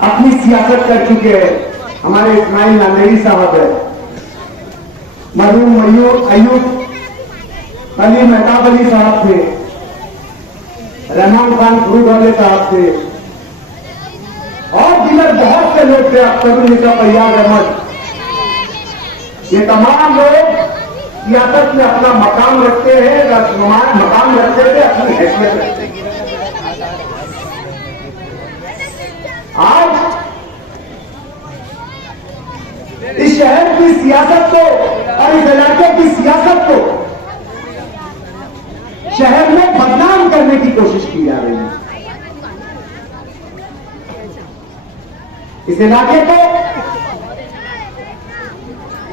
अपनी सियासत कर चुके हैं। हमारे इस्माइल नांदेड़ी साहब है, मरहूम अयूब अली मेहताब अली साहब थे, रहमान खान फरूक वाले साहब थे और दिलर बहुत से लोग थे, अख्तरुन्निसा फैयाज अहमद। ये तमाम लोग सियासत में अपना मकाम रखते हैं, मकाम रखते थे, अपनी हैसियत रखते हैं। आज इस शहर की सियासत को और इस इलाके की सियासत को शहर में बदनाम करने की कोशिश की जा रही है। इस इलाके को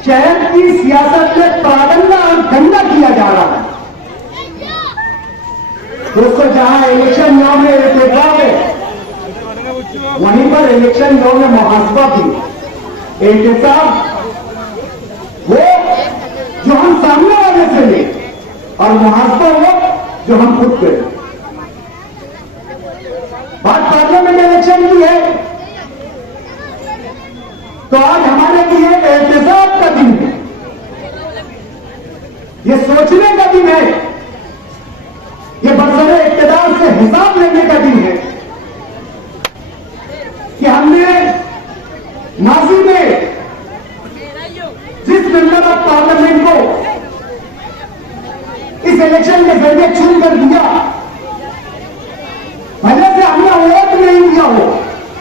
शहर की सियासत में प्रागंदा और गंदा किया जा रहा है। दोस्तों, जहां इलेक्शन लॉ में भेदभाव है, वहीं पर इलेक्शन लॉ में मुहासबा भी एहतसाब वो जो हम सामने वाले से ले और मुहासबा वो जो हम खुद करें। बात पार्लियामेंट इलेक्शन की है तो आज हमारे लिए एहतसाब का दिन है, ये सोचने का दिन है, ये बरसरे इक्तदार से हिसाब लेने का दिन है कि हमने माजी में जिस मेंबर ऑफ पार्लियामेंट को इस इलेक्शन के जरिए चुन कर दिया, भले से हमने वोट नहीं दिया हो,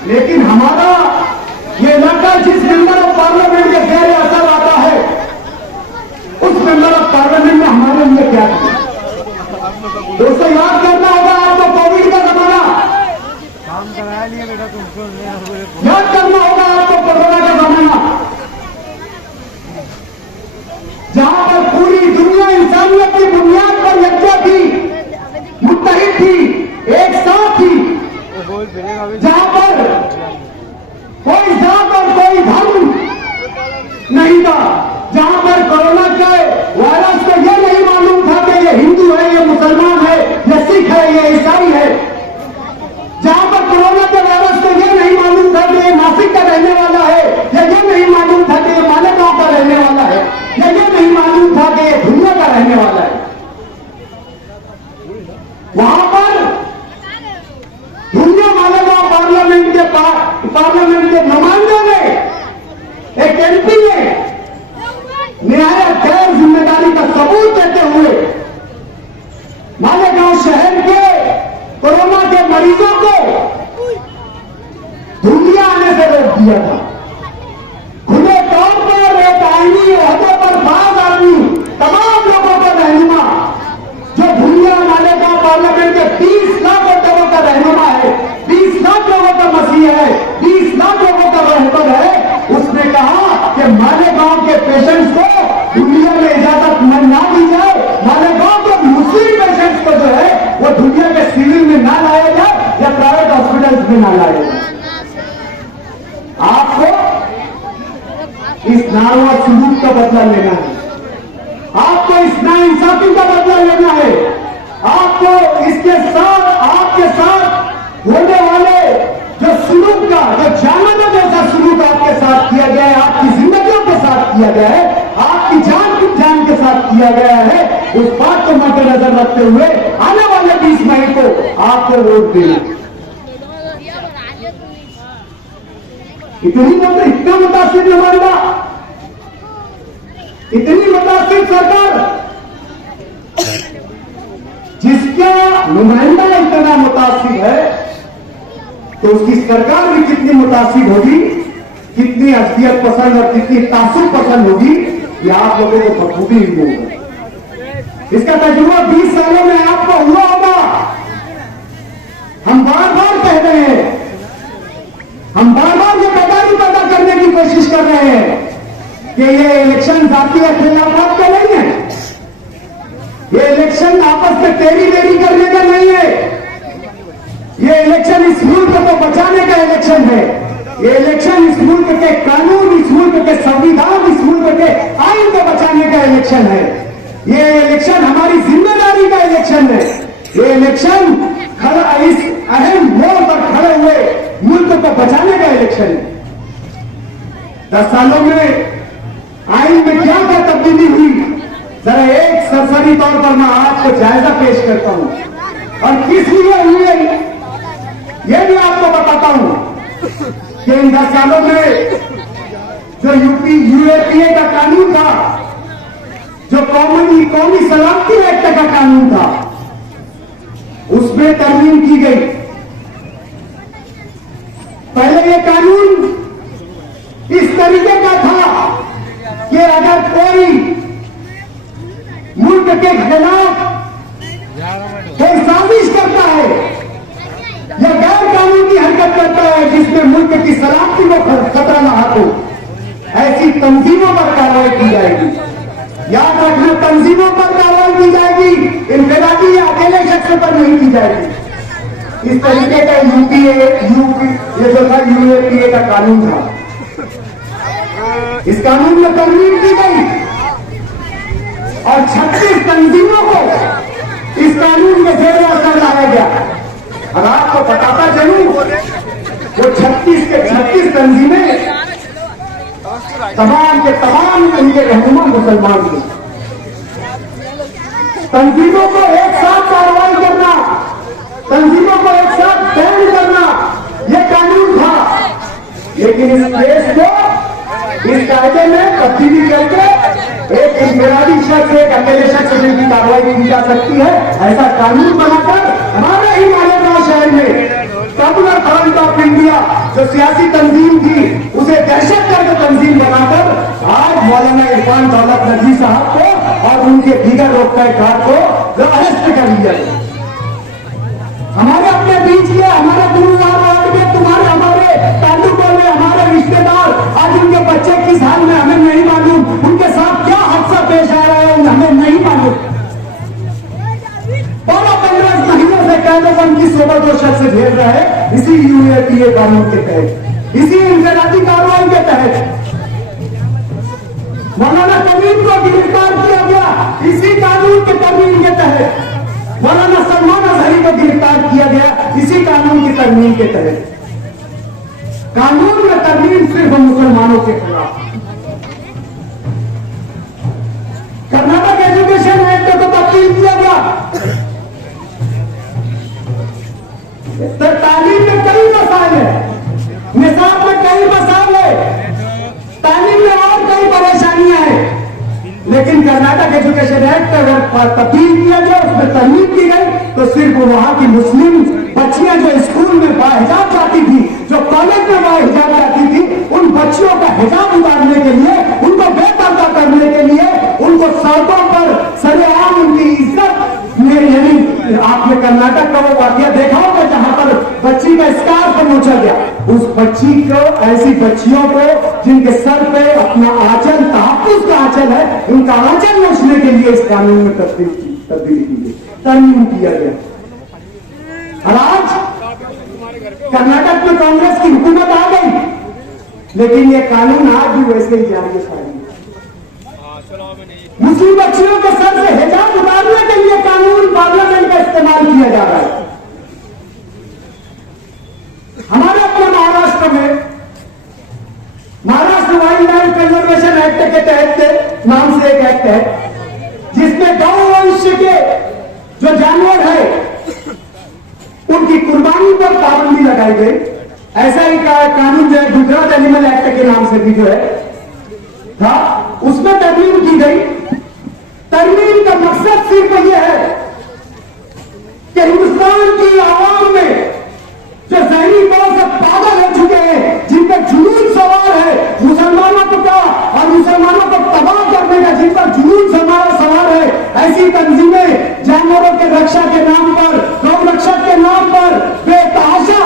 लेकिन हमारा ये इलाका जिस मेंबर ऑफ पार्लियामेंट के गैर असर आता है, उस मेंबर ऑफ पार्लियामेंट में हमारे लिए क्या किया। दोस्तों, याद करना होगा आपको कोविड का जमाना, काम कराया नहीं बेटा तुमको, याद करना होगा आपको कोरोना का जमाना, जहां पर पूरी दुनिया इंसानियत की बुनियाद पर यकजा थी, मुत्तहिद थी, एक साथ थी, जहां पर कोई जात और कोई धर्म नहीं था, जहां पर कोरोना के वायरस को यह नहीं मालूम था कि ये हिंदू है, ये मुसलमान है, ये सिख है, ये ईसाई है, जहां पर कोरोना के वायरस को यह नहीं मालूम था कि ये नासिक का रहने वाला है, ये नहीं मालूम था कि ये मालेगांव का रहने वाला है, ये नहीं मालूम था कि ये दुनिया का रहने वाला है। वहां पर दुनिया मालेगांव पार्लियामेंट के नुमाइंदों ने, एक एमपी ने निहायत गैर जिम्मेदारी का सबूत देते हुए मालेगांव शहर के कोरोना के मरीजों को दुनिया आने से रोक दिया था। खुले तौर पर एक आईनी ओहदे पर बाज आदमी तमाम लोगों का रहनुमा, जो दुनिया मालेगांव पार्लियामेंट के 20 लाख वोटरों का रहनुमा है, 20 लाख लोगों का मसीह है, 20 लाख लोगों का रहबर है, उसने कहा कि मालेगांव के पेशेंट्स को दुनिया में इजाजत ना दी जाए, मालेगांव के मुस्लिम पेशेंट्स को जो है वो दुनिया के सिविल में ना लाया जाए या प्राइवेट हॉस्पिटल्स में ना लाया जाए। आपको इस नारवा सुलूक का बदला लेना है, आपको इस नाइंसाफी का बदला लेना है, आपको इसके साथ आपके साथ होने वाले जो सुलूक का, जो जानवरों जैसा सुलूक आपके साथ किया गया है, आपकी जिंदगियों के साथ किया गया है, आपकी जान के साथ किया गया है, उस बात को मद्देनजर रखते हुए आने वाले 20 मई को आपको वोट देना। इतना मुतासिर नुमाइंदा, इतनी मुतासिर सरकार, जिसका नुमाइंदा इतना मुतासिर है तो उसकी सरकार भी कितनी मुतासिर होगी, कितनी अजदियत पसंद और कितनी तासुब पसंद होगी, ये आप लोगों को बखूबी ही होगा। इसका तजुर्बा 20 सालों में आपको हुआ होगा। हम बार बार कह रहे हैं, हम बार बार ये बेदारी पैदा करने की कोशिश कर रहे हैं कि ये इलेक्शन जाती खिलाफत का नहीं है, ये इलेक्शन आपस में तेरी बेरी करने का नहीं है, ये इलेक्शन इस मुल्क को बचाने का इलेक्शन है, ये इलेक्शन इस मुल्क के कानून, इस मुल्क के संविधान, इस मुल्क के आइन को बचाने का इलेक्शन है, ये इलेक्शन हमारी जिम्मेदारी का इलेक्शन है, ये इलेक्शन इस अहम मोड़ पर खड़े हुए मुल्क को बचाने का इलेक्शन है। 10 सालों में आइन में क्या क्या तब्दीली हुई, जरा एक सरसरी तौर पर मैं आपको जायजा पेश करता हूं और किस लिए हुई है यह भी आपको बताता हूं कि इन 10 सालों में जो यूएपीए का कानून था, जो कौमी सलामती एक्ट का कानून था, उसमें तरमीम की गई। पहले ये कानून इस तरीके का था कि अगर कोई मुल्क के खिलाफ कोई साजिश करता है या गैर कानूनी हरकत करता है जिसमें मुल्क की सलामती को खतरा न हो, ऐसी तंजीमों पर कार्रवाई की जाएगी। याद रखना, तंजीमों पर कार्रवाई की जाएगी, इनफरादी या अकेले शख्स पर नहीं की जाएगी। इस तरीके का ये जो था यूएपीए का कानून था, इस कानून में तरमीम की गई और 36 तंजीमों को इस कानून के जेर असर लाया गया। और आपको बताता चलूं, वो 36 के 36 तंजीमें तमाम के तमाम इनके रहनुमा मुसलमान थे। तंजीमों को एक साथ कार्रवाई करना, तंजीमों को एक साथ बैन करना, यह कानून था। लेकिन इस केस को, इस कायदे में तब्दीली करके एक इनफरादी शख्स, एक अकेले शख्स की कार्रवाई की जा सकती है, ऐसा कानून बनाकर हमारे ही मालेगांव शहर में पॉपुलर फ्रंट ऑफ इंडिया जो सियासी तंजीम थी, उसे दहशतगर्द तंजीम बनाकर आज मौलाना इरफान दौलत नदवी साहब को और उनके दीगर रोकथाम को जो अरेस्ट कर लिया। हमारे अपने बीच में, हमारे गुरुद्वार वार्ड में, तुम्हारे हमारे ताल्लुकों में, हमारे रिश्तेदार, आज उनके बच्चे किस हाल में हमें नहीं मालूम, उनके साथ क्या हादसा पेश आ रहा है हमें नहीं मालूम। 12-15 महीनों से कैदोबंद की सोबत वो शख्स झेल रहा है इसी यूएपीए कानून के तहत, इसी इंफरादी कार्रवाई के तहत। मौलाना करीम को गिरफ्तार किया गया इसी कानून के तरमीम के तहत। मौलाना सलमान अजहरी को गिरफ्तार किया गया इसी कानून की तरमीम के तहत। कानून में तरमीम सिर्फ मुसलमानों के खिलाफ। कर्नाटक एजुकेशन एक्ट को तब्दील किया गया। तालीम में कई मसाइल है, निसाब में कई मसाइल है, तालीम में और कई परेशानियां हैं, लेकिन कर्नाटक एजुकेशन एक्ट अगर तब्दील किया गया, उसमें तरमीम की गई, तो सिर्फ वहां की मुस्लिम बच्चियां जो स्कूल में बाहिजाब जाती थी, जो कॉलेज में बाहिजाब जाती थी, उन बच्चियों का हिजाब उतारने के लिए, उनको बेपर्दा करने के लिए, उनको सड़कों पर सरेआम उनकी इज्जत में, यानी आपने कर्नाटक का वो वाकया देखा होगा जहां पर बच्ची का स्कार्फ नोचा गया, उस बच्ची को, ऐसी बच्चियों को जिनके सर पे अपना आंचल, तहफ्फुज़ का आंचल है, उनका आंचल नोचने के लिए इस कानून में तब्दीली की गई, तरमीम किया गया। और आज कर्नाटक में कांग्रेस की हुकूमत आ गई, लेकिन ये कानून आज भी वैसे ही जारी है। मुस्लिम बच्चियों के सर से हिजाब उतारने के लिए कानून पार्लियामेंट का इस्तेमाल किया जा रहा है। हमारे अपने महाराष्ट्र में Maharashtra wild life conservation act के तहत नाम से एक एक्ट है, जिसमें गौ वंश के जो जानवर है उनकी कुर्बानी पर पाबंदी लगाई गई। ऐसा ही कानून जो है गुजरात एनिमल एक्ट के नाम से भी जो है था, उसमें तरमीम की गई। तरमीम का मकसद सिर्फ यह है कि हिंदुस्तान की आवाम में जो जहनी तौर से पागल हो चुके हैं, जिन पर जुनून सवार है मुसलमानों का और मुसलमानों को तबाह करने का, जिन पर जुनून सवार है, ऐसी तंजीमें जानवरों के रक्षा के नाम पर, गौ रक्षा के नाम पर बेतहाशा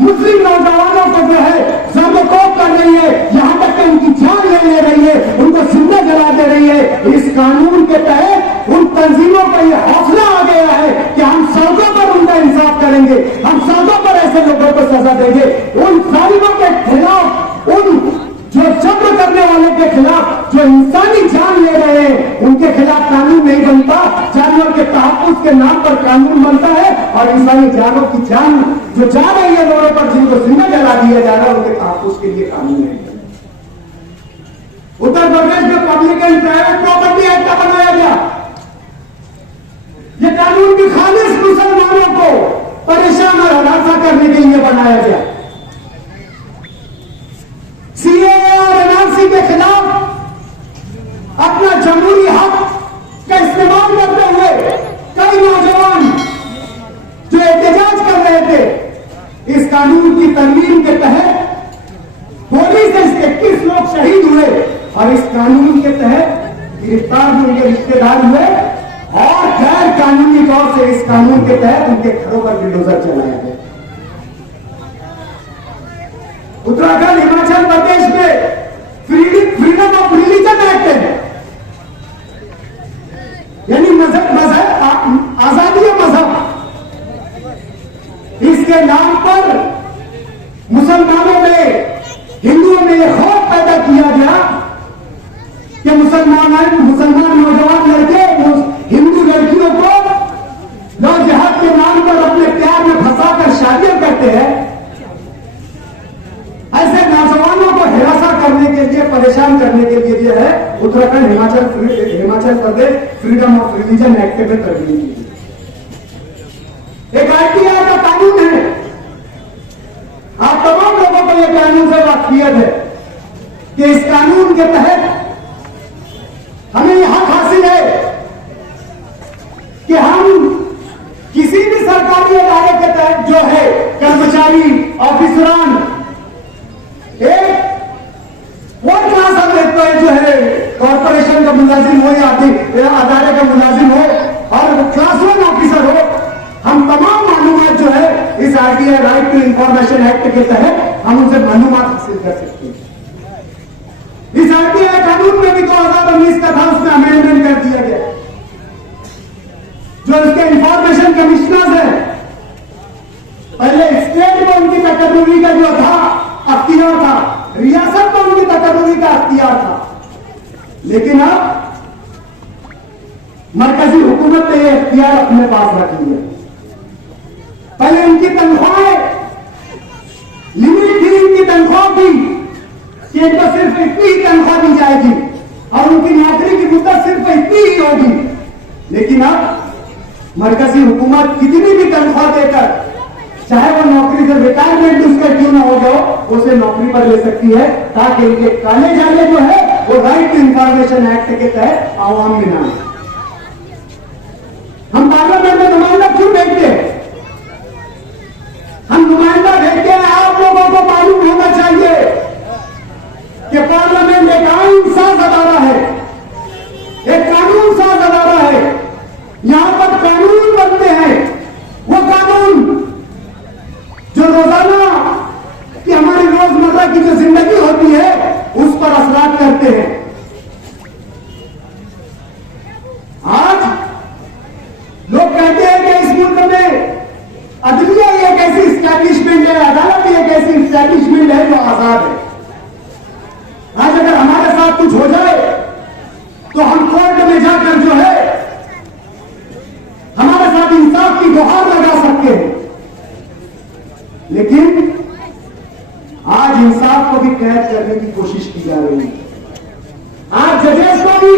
मुस्लिम नौजवानों को जो है जबरदस्त कर रही है, यहां तक कि उनकी जान ले रही है, उनको जिंदा जला दे रही है। इस कानून के तहत उन तंजीमों का यह हौसला आ गया है कि हम सड़कों पर उनका इंसाफ करेंगे, हम सड़कों पर ऐसे लोगों को सजा देंगे। उन जालिमों के खिलाफ, उन जो जब्र करने वाले के खिलाफ, जो इंसानी जान ले रहे हैं, उनके खिलाफ कानून नहीं बनता, जानवर के तहफ्फुज़ के नाम पर कानून बनता है। और इंसानी जानों की जान जो जा रही है रोडों पर, जिनको जिंदा जला दिया दिया जा रहा है, उनके तहफ्फुज़ के लिए कानून है। उत्तर प्रदेश में public and private property act बनाया गया। यह कानून भी खालिस मुसलमानों को परेशान और हरासा करने के लिए बनाया गया। सीएए और एनआरसी के खिलाफ अपना जमहूरी हक का इस्तेमाल करते हुए कई नौजवान जो एहतजाज कर रहे थे, इस कानून की तरमीम के तहत गोली से 21 लोग शहीद हुए और इस कानून के तहत गिरफ्तार भी उनके रिश्तेदार हुए और गैर कानूनी तौर से इस कानून के तहत उनके घरों पर बुलडोजर चलाया गया। उत्तराखंड हिमाचल प्रदेश में फ्रीडम ऑफ रिलीजन एक्ट है, यानी मजहब आजादी मजहब, इसके नाम पर मुसलमानों में, हिंदुओं में यह खौफ पैदा किया गया कि मुसलमान नौजवान लड़के हिंदू लड़कियों को लव जिहाद के नाम पर अपने प्यार में फंसाकर शादियां करते हैं। ऐसे नौजवानों को हिरासा करने के लिए, परेशान करने के लिए जो है Uttarakhand Himachal Pradesh freedom of religion act में तरमीम की। एक आईटीआई का कानून है, आप तमाम लोगों को यह कानून से वाकिफियत है कि इस कानून के तहत हमें यह हक हासिल है कि हम किसी भी सरकारी इदारे के तहत जो है कर्मचारी, ऑफिसरान, एक कोई क्लास हम देखते हैं जो है कॉर्पोरेशन का मुलाजिम हो या अदारे का मुलाजिम हो और क्लास 1 ऑफिसर हो, हम तमाम मालूमात जो है इस RTI right to information act के तहत हम उनसे मालूमात हासिल कर सकते हैं। इस आरटीआई कानून में भी 2019 का था, उसमें अमेंडमेंट कर दिया गया। जो इसके इंफॉर्मेशन कमिश्नर्स हैं, पहले स्टेट में उनकी तकर्रुरी का जो था अख्तियार था, रियासत में उनकी तकर्रुरी का अख्तियार था, लेकिन अब मरकजी हुकूमत ने यह अख्तियार अपने पास रख लिया। पहले उनकी तनख्वाहें लिमिट थी, उनकी तनख्वाह की कि इनको सिर्फ इतनी ही तनख्वाह दी जाएगी और उनकी नौकरी की मुद्दत सिर्फ इतनी ही होगी, लेकिन अब मरकजी हुकूमत कितनी भी तनख्वाह देकर, चाहे वो नौकरी से रिटायरमेंट उसका क्यों ना हो जाओ, उसे नौकरी पर ले सकती है, ताकि इनके काले जाले जो है वो राइट टू इंफॉर्मेशन एक्ट के तहत आवाम में ना आए। हम पार्लियामेंट में नुमाइंदा क्यों भेजते हैं? हम नुमाइंदा भेजते हैं, आप लोगों को मालूम होना चाहिए कि पार्लियामेंट एक आईन साज अदारा है, एक कानून साज अदारा है। यहां पर कानून बनते हैं, वो कानून जो रोजाना की हमारी रोजमर्रा की जो जिंदगी होती है उस पर असरात करते हैं। आज लोग कहते हैं कि इस मुल्क में अदलिया एक ऐसी इस्टेब्लिशमेंट है, अदालत एक ऐसी इस्टेब्लिशमेंट है जो आजाद है। आज अगर हमारे साथ कुछ हो जाए तो हम कोर्ट में जाकर जो है हमारे साथ इंसाफ की गुहार लगा सकते हैं, लेकिन आज इंसाफ को भी कैद करने की कोशिश की जा रही है। आज जजेस को भी,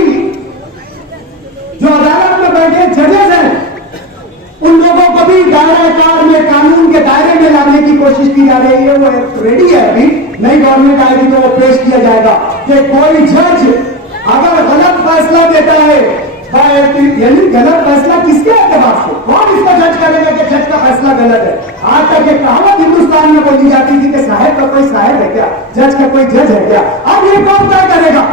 जो अदालत में बैठे जजेस हैं, उन लोगों को भी दायरा-ए-कार में, कानून के दायरे में लाने की कोशिश की जा रही है। वो रेडी है, अभी नई गवर्नमेंट आएगी तो वो पेश किया जाएगा कि कोई जज अगर गलत फैसला देता है, यानी गलत फैसला किसके एतबार से, कौन इसको जज करेगा कि जज का फैसला गलत है? आज तक एक कहावत हिंदुस्तान में बोली जाती थी कि साहब का कोई साहब है क्या, जज का कोई जज है क्या? अब ये कौन तय करेगा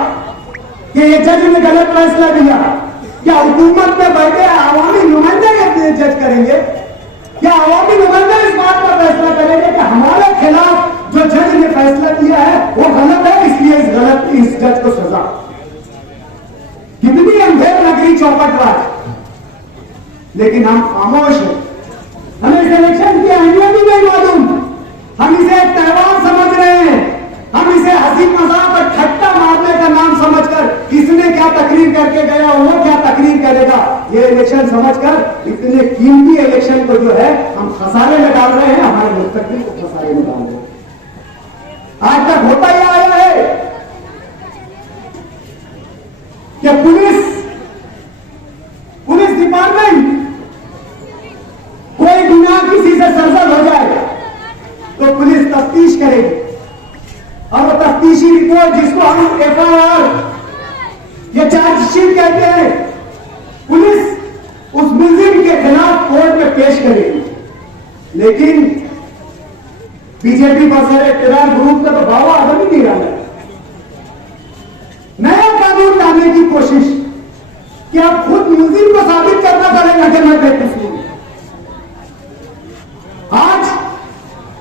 कि ये जज ने गलत फैसला दिया? क्या हुकूमत में बैठे आवामी नुमाइंदे जज करेंगे? क्या आवामी नुमाइंदे इस बात का फैसला करेंगे कि हमारे खिलाफ जो जज ने फैसला दिया है वो गलत है, इसलिए इस जज को सजा? कितनी अंधेर नगरी चौपट राज, लेकिन हम खामोश हैं। हमें इस इलेक्शन की अहमियत ही नहीं मालूम। हम इसे एक त्योहार समझ रहे हैं, हम इसे हंसी मजाक और ठट्टा मारने का नाम समझकर किसने क्या तकरीर करके गया, वो क्या तकरीर करेगा, ये इलेक्शन समझकर इतने कीमती इलेक्शन को जो है हम खसारे में डाल रहे हैं, हमारे मुस्तकबिल को खसारे में डाल रहे हैं। तफ्तीश करेगी और वो तफ्तीशी रिपोर्ट जिसको हम FIR या चार्जशीट कहते हैं, पुलिस उस मुलजिम के खिलाफ कोर्ट में पेश करेगी। लेकिन बीजेपी पर इख्तियार ग्रुप का तो दावा आदम ही नहीं रहा है। नया कानून लाने की कोशिश कि अब खुद मुलजिम को साबित करना पड़ेगा कि मैं बेकसूर हूं। आज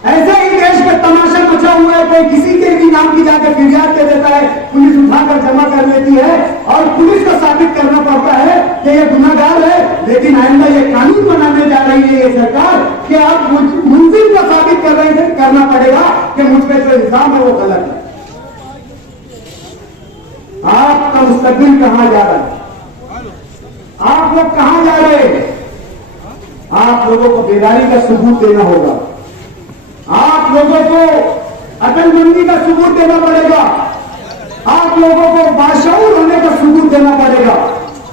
ऐसे ही देश में तमाशा मचा हुआ है, कोई किसी के भी नाम की जाकर फिरियाद दे देता है, पुलिस उठाकर जमा कर लेती है और पुलिस को साबित करना पड़ता है कि ये गुनाहगार है। लेकिन आइंदा ये कानून बनाने जा रही है ये सरकार कि आप मुलजिम को साबित करना पड़ेगा कि मुझ पे जो इल्जाम है वो गलत है। आपका मुस्तकबिल कहां जा रहा है? आप लोग कहां जा रहे हैं? आप लोगों को बेदारी का सबूत देना होगा। आप लोगों को अकलमंदी का सबूत देना पड़ेगा। आप लोगों को बाशऊर होने का सबूत देना पड़ेगा।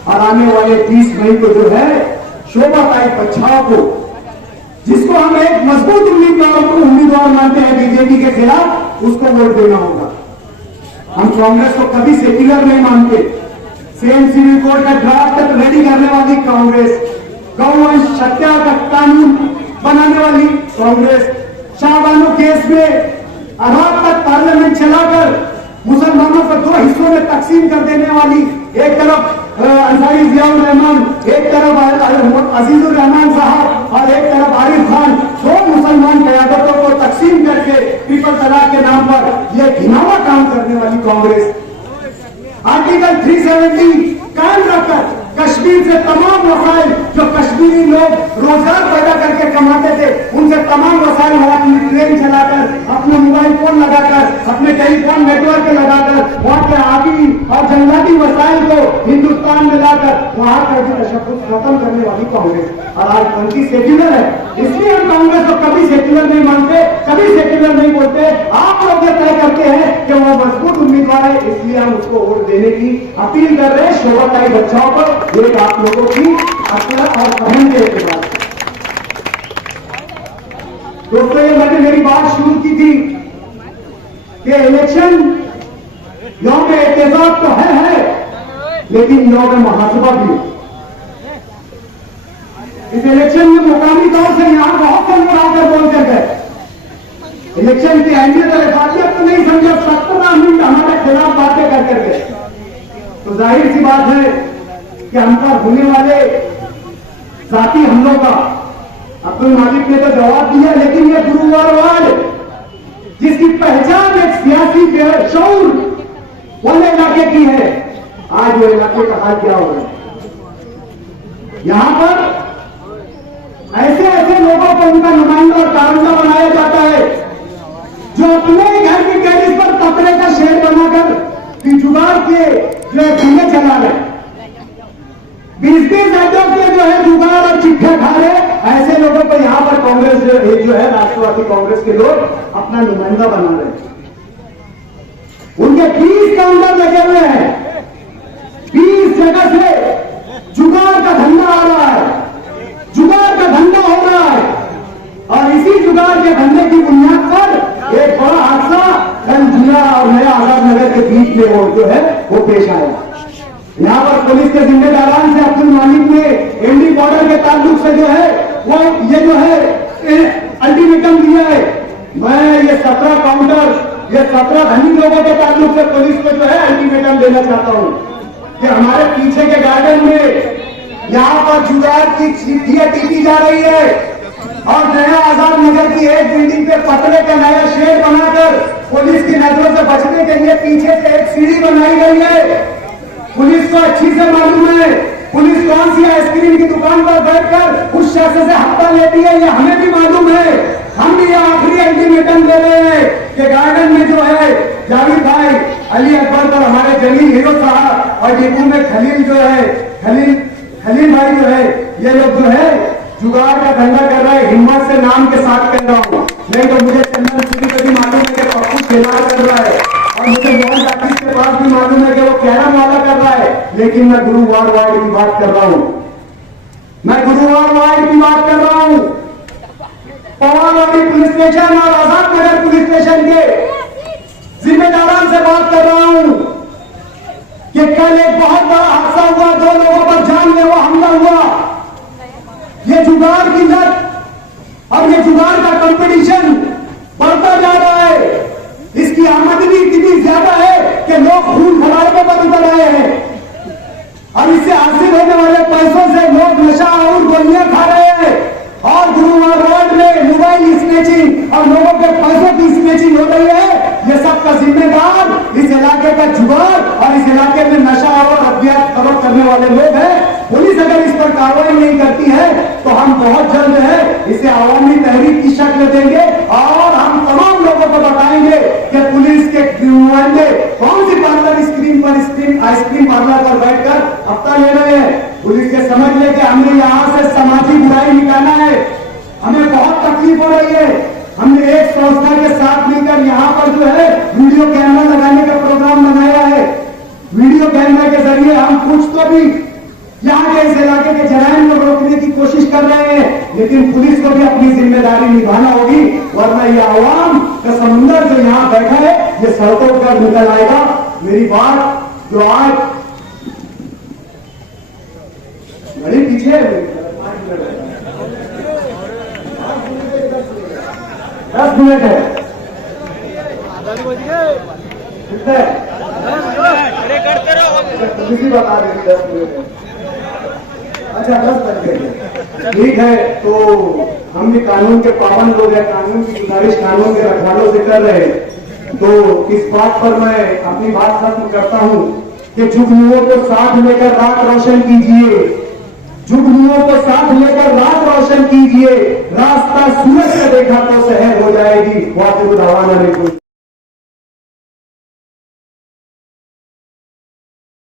और आने वाले 30 मई को जो है शोभा ताई बचाओ को, जिसको हम एक मजबूत उम्मीदवार मानते हैं बीजेपी के खिलाफ, उसको वोट देना होगा। हम कांग्रेस को कभी सेक्युलर नहीं मानते। सेम सिविल कोड का ड्राफ्ट तक रेडी करने वाली कांग्रेस, गौवंश हत्या का कानून बनाने वाली कांग्रेस, शाहबानो केस में रात तक पार्लियामेंट चलाकर मुसलमानों को 2 हिस्सों में तकसीम कर देने वाली, एक तरफ अंसारी जियाउर रहमान, एक तरफ अजीजुर रहमान साहब और एक तरफ आरिफ खान, 2 मुसलमान कयादतों को तकसीम करके ट्रिपल तलाक के नाम पर यह घिनौना काम करने वाली कांग्रेस, आर्टिकल 370 कायम रखकर कश्मीर से तमाम वसाइल जो कश्मीरी लोग रोजगार पैदा करके कमाते थे, उनसे तमाम वसाइल अपनी ट्रेन चलाकर, अपने मोबाइल फोन लगाकर, अपने टेलीफोन नेटवर्क लगाकर वहां के आबी और जंगलाती वसाइल को हिंदुस्तान में लाकर वहां का तशद्दुद खत्म करने वाली कांग्रेस। और आज बनती सेक्युलर है, इसलिए हम कांग्रेस को कभी सेक्युलर नहीं मानते, कभी सेक्युलर नहीं बोलते। आप लोग ये तय करते हैं कि वो मजबूत उम्मीदवार है, इसलिए हम उसको वोट देने की अपील कर रहे हैं। शोभा ताई बच्चाओं पर एक आप लोगों की अपना और बहन के बाद दोस्तों, ये मैंने मेरी बात शुरू की थी कि इलेक्शन यौम एहतजाज तो है लेकिन यौम मुहासबा भी। इस इलेक्शन में मुकामी तौर से यहां बहुत से लोग आकर बोल कर गए, इलेक्शन की अहमियत और इफादियत तो नहीं समझे, 17 मिनट हमारे खिलाफ बातें कर करके। तो जाहिर सी बात है कि हम पर होने वाले जाती हमलों का अब्दुल मालिक ने तो जवाब दिया, लेकिन ये गुरुवार जिसकी पहचान एक सियासी शऊर वाले इलाके की है, आज वो इलाके का हाल क्या हो रहा है? यहां पर ऐसे ऐसे लोगों को उनका नुमाइंदा और कारंदा बनाया जाता है जो अपने घर की टेरिस पर कपड़े का शेड बनाकर जुगाड़ के जो है धंधे चला रहे, 20-20 राज्यों के जो है जुगाड़ और चिट्ठे खा रहे, ऐसे लोगों को यहां पर कांग्रेस जो है राष्ट्रवादी कांग्रेस के लोग अपना नुमाइंदा बना रहे हैं। उनके 20 काउंटर लगे हुए हैं, 20 जगह से जुगाड़ का धंधा आ रहा है, जुगाड़ का धंधा हो रहा है। और इसी जुगाड़ के धंधे की बुनियाद पर एक बड़ा हादसा कल जिला और नया आजाद नगर के बीच में वो जो है वो पेश आया। यहां पर पुलिस के जिम्मेदारान से अब्दुल मालिक ने एमडी बॉर्डर के ताल्लुक से जो है वो ये जो है अल्टीमेटम दिया है। मैं ये 17 काउंटर, ये 17 धनी लोगों के ताल्लुक से पुलिस को जो है अल्टीमेटम देना चाहता हूं कि हमारे पीछे के गार्डन में यहां पर जुगाड़ की चीटियां टीपी जा रही है और नया आजाद नगर की एक बिल्डिंग पे पतले का नया शेड बनाकर पुलिस की नजरों से बचने के लिए पीछे से एक सीढ़ी बनाई गई है। पुलिस को अच्छी से मालूम है पुलिस कौन सी आइसक्रीम की दुकान पर बैठकर उस शख्स से हफ्ता लेती है, ये हमें भी मालूम है। हम भी ये आखिरी अल्टीमेटम दे रहे हैं कि गार्डन में जो है जावेद भाई, अली अकबर और हमारे जलील हीरो साहब और डिपू में खलील जो है खलील भाई जो है, ये लोग जो है जुगाड़ का धंधा कर रहा है। हिम्मत से नाम के साथ कह रहा हूं, नहीं तो मुझे चंदन सिटी को भी मालूम है कि पप्पू खेला कर रहा है और मुझे मोहन टाकिस के पास भी मालूम है कि वो कैरम वाला कर रहा है। लेकिन मैं गुरुवार वार्ड की बात कर रहा हूं, मैं गुरुवार वार्ड की बात कर रहा हूं। पवारवाड़ी पुलिस स्टेशन और आजाद नगर पुलिस इसकी आमदनी इतनी ज्यादा है कि लोग खून खराबे पर उतर रहे हैं और इससे हासिल होने वाले पैसों से लोग नशा और गोलियां खा रहे हैं और गुरुवार रोड में मोबाइल स्नेचिंग और लोगों के पैसों की स्नेचिंग हो रही है। ये सबका जिम्मेदार इस इलाके का जुगाड़ और इस इलाके में नशा और अज्ञात फरोख्त करने वाले लोग हैं। पुलिस अगर इस पर कार्रवाई नहीं करती है तो हम बहुत जल्द है इसे अवामी तहरीक की शक्ल देंगे और हम तमाम लोगों को बताएंगे कि पुलिस के नुमाइंदे कौन सी पार्लर स्क्रीन पर आइसक्रीम पार्लर पर बैठकर हफ्ता ले रहे हैं। पुलिस के समझ ले कि हमने यहाँ से समाजी बुराई निकालना है। हमें बहुत तकलीफ हो रही है। हमने एक संस्था के साथ मिलकर यहाँ पर जो है वीडियो कैमरा लगाने का प्रोग्राम बनाया है। वीडियो कैमरा के जरिए हम कुछ तो भी यहाँ के इस इलाके के जराइम को रोकने की कोशिश कर रहे हैं, लेकिन पुलिस को भी अपनी जिम्मेदारी निभाना होगी, वरना ये आवाम का समुंदर जो यहाँ बैठा है ये सड़कों पर निकल आएगा। मेरी बात जो आज बड़ी पीछे 10 मिनट है। पुलिस ही बता देगी 10 मिनट है। अच्छा 10 बज गए, ठीक है। तो हम भी कानून के पाबंद लोग हैं, कानून की गुजारिश कानून के रखवालों से कर रहे हैं। तो इस बात पर मैं अपनी बात खत्म करता हूं कि जुगनुओं को साथ लेकर रात रोशन कीजिए, जुगनुओं को साथ लेकर रात रोशन कीजिए। रास्ता सूरज का देखा तो शहर हो जाएगी। वाक़ई दावाना नहीं।